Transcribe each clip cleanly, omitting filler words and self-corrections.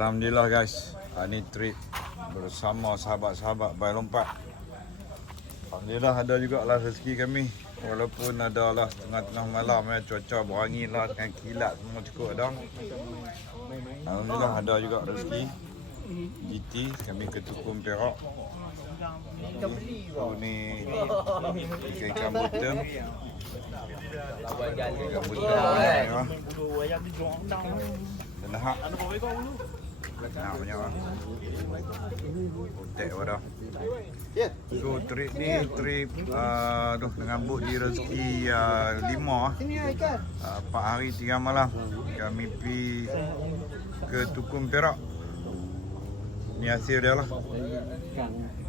Alhamdulillah guys, ni trip bersama sahabat-sahabat Bayi Lompat. Alhamdulillah ada jugalah rezeki kami. Walaupun adalah tengah-tengah malam cuaca berangin lah dengan kilat semua cukup ada. Alhamdulillah ada juga rezeki. GT kami ke Tukung Perak. Ni ikan butem. Ikan butem banyak ya. Tenahak. Nak banyak lah. Otek pada. So trip ni trip ngambut di rezeki 5 4 hari 3 malam. Kami pergi ke Tukung Perak. Ni hasil dia lah.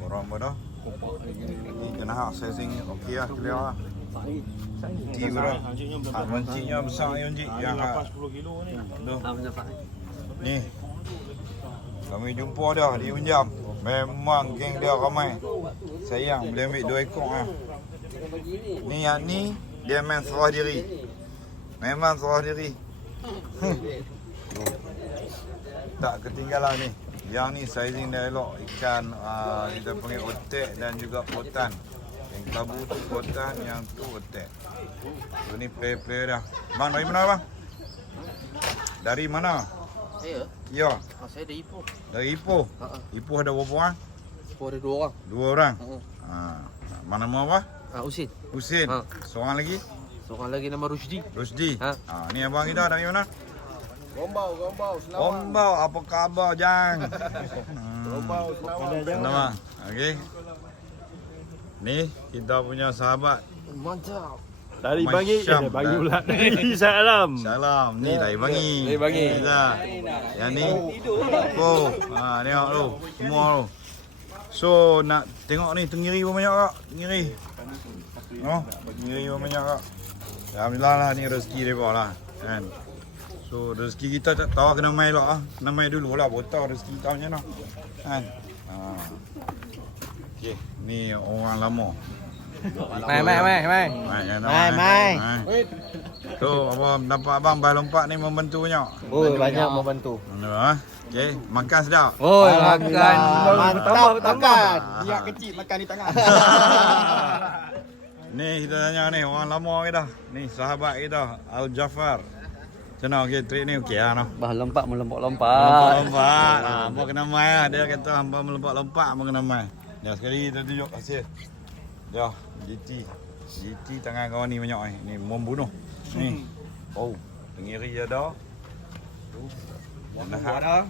Orang pada. Ni kena hak sizing okey lah, clear lah. Ti berapa? Mancingnya besar ni Encik. Yang 10 kilo ni. Ni. Kami jumpa dah di Unjam. Memang geng dia ramai. Sayang boleh ambil 2 ekor lah. Ni yang ni dia main serah diri. Memang serah diri. Tak ketinggalan ni. Yang ni sizing dia elok. Ikan kita panggil otek dan juga potan. Yang kelabu tu potan, yang tu otek. So ni play-play dah. Bang dari mana bang? Dari mana? Saya? Ya. Saya dari Ipoh. Dari Ipoh? Ipoh ada berapa orang? Ipoh ada 2 orang. 2 orang? Mana nama apa? Usin. Husin. Seorang lagi? Seorang lagi nama Rusdi. Rusdi. Ni abang kita dari mana? Gombau, Senawang. Gombau, apa khabar Jang? Gombau, Senawang. Nama. Okey. Ni kita punya sahabat. Mantap. Dari Bangi, Bangi pula. Dari Salam. Salam. Ni dari Bangi. Dari Bangi. Yang ni. Tengok tu. Semua tu. So nak tengok ni tenggiri pun banyak kak. Tenggiri. Tenggiri pun banyak kak. Alhamdulillah lah ni rezeki dia lah. Kan. So rezeki kita tak tahu kena mai lah. Kena mai dulu lah. Botol rezeki kita macam mana. Kan. Okey. Ni orang lama. Mai. Tu apa dapat abang Bayi Lompat ni membantu banyak. Oh, banyak membantu. Okey, makan sedap. Oh, makan. Mantap makan. Biar kecil makan di tangan. Ni kita tanya ni orang lama kita. Ni sahabat kita Al Jafar. Macam mana okey trip ni okey lah noh. Bah lompat. Melompat. Hamba kena mai lah. Dia kata hamba melompat-lompat hamba kena mai. Ya sekali kita tunjuk hasil. Ya, GT tangan kawan ni banyak ni. Ni membunuh. Ni. Oh, tenggiri ada. Tu. Ada.